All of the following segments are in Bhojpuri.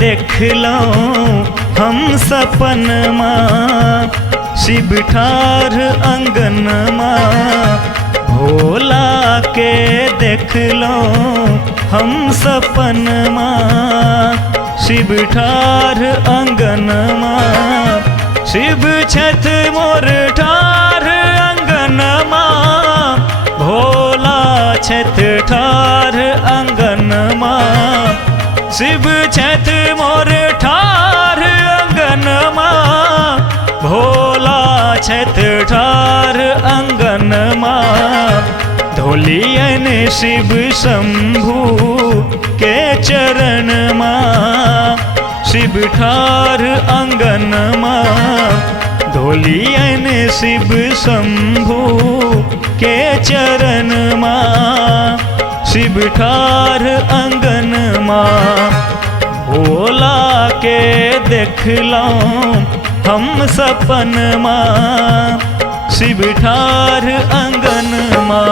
देखलौं हम सपनमा, शिव ठाढ़ अंगनमा। भोला के देखलौं हम सपनमा, शिव ठाढ़ अंगनमा। शिव छथ मोर ठाढ़ अंगनमा, भोला छथ ठाढ़ अंगनमा। शिव छथ मोर ठाढ़ अंगनमा, भोला छथ ठाढ़ अंगनमा। धोलियन शिव शंभू के चरणमा, शिव ठाढ़ अंगनमा। धोलियन शिव शंभू के चरणमा, शिव ठाढ़ अंगनमा। भोला के देखलौं हम सपनमा, शिव ठाढ़ अंगनमा।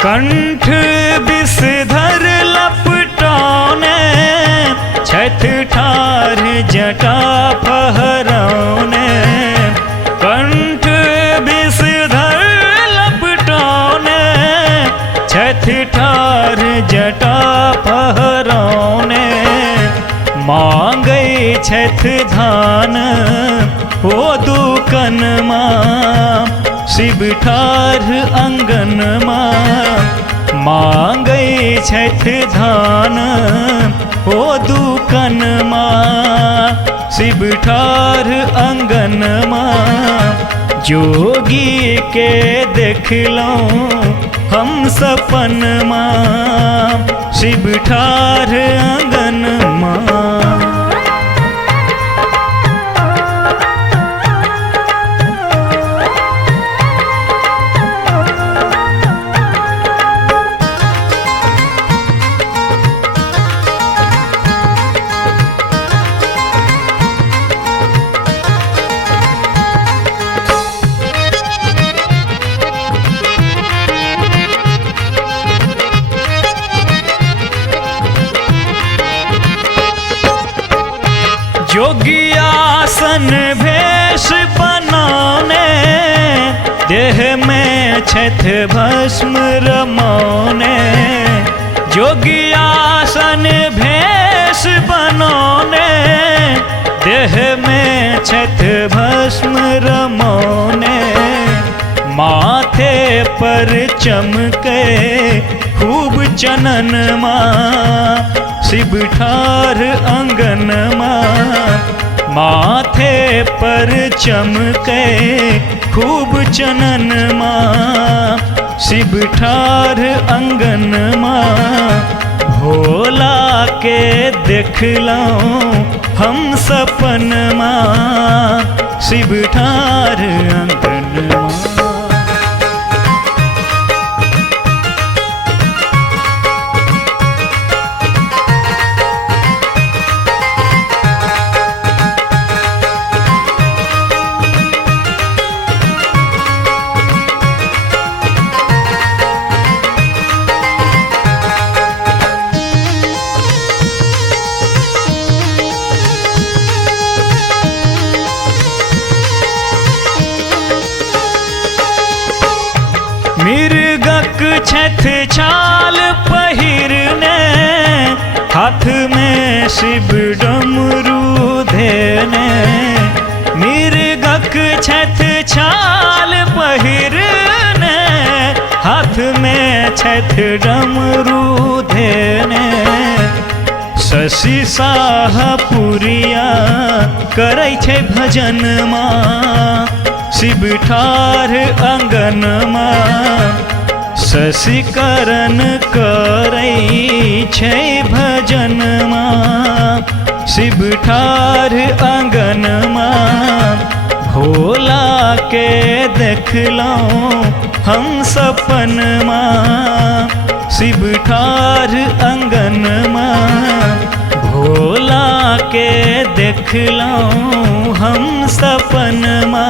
कंठ विषधर लपटौने, छठ ठाढ़ जटा फहरौने। कंठ विषधर लपटौने, छठ ठाढ़ जटा फहरौने। मांगै छठ धान हो दुकनमा, शिव ठाढ़ अंगनमा। मांगै छठ धान हो दुकनमा, शिव ठाढ़ अंगनमा। जोगी के देखलौं हम सपनमा, शिव ठाढ़ अंगनमा। योगियासन भेष बनौने, देह में छठ भस्म रमौने। योगियासन भेष बनौने, देह में छठ भस्म रमौने। माथे पर चमके खूब चननमा, शिव ठाढ़ अंगनमा। माथे पर चमके खूब चननमा, शिव ठाढ़ अंगनमा। भोला के देखलौं हम सपनमा, शिव ठाढ़ अंगनमा। मिर्गक छठ छाल पहिरने, हाथ में शिव डमरू धेने। मिर्गक छठ छाल पहिरने, हाथ में छठ डमरू धेने। शशि शाहपुरिया करै छै भजनमा, शिव ठाढ़ अंगनमा। शशिकरण करै छै भजनमा, शिव ठाढ़ आंगनमा, भोला के देखलहुँ हम सपनमा। शिव ठाढ़ आंगनमा, भोला के देखलहुँ हम सपनमा।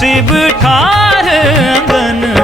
शिव ठाढ़ आंगनमा,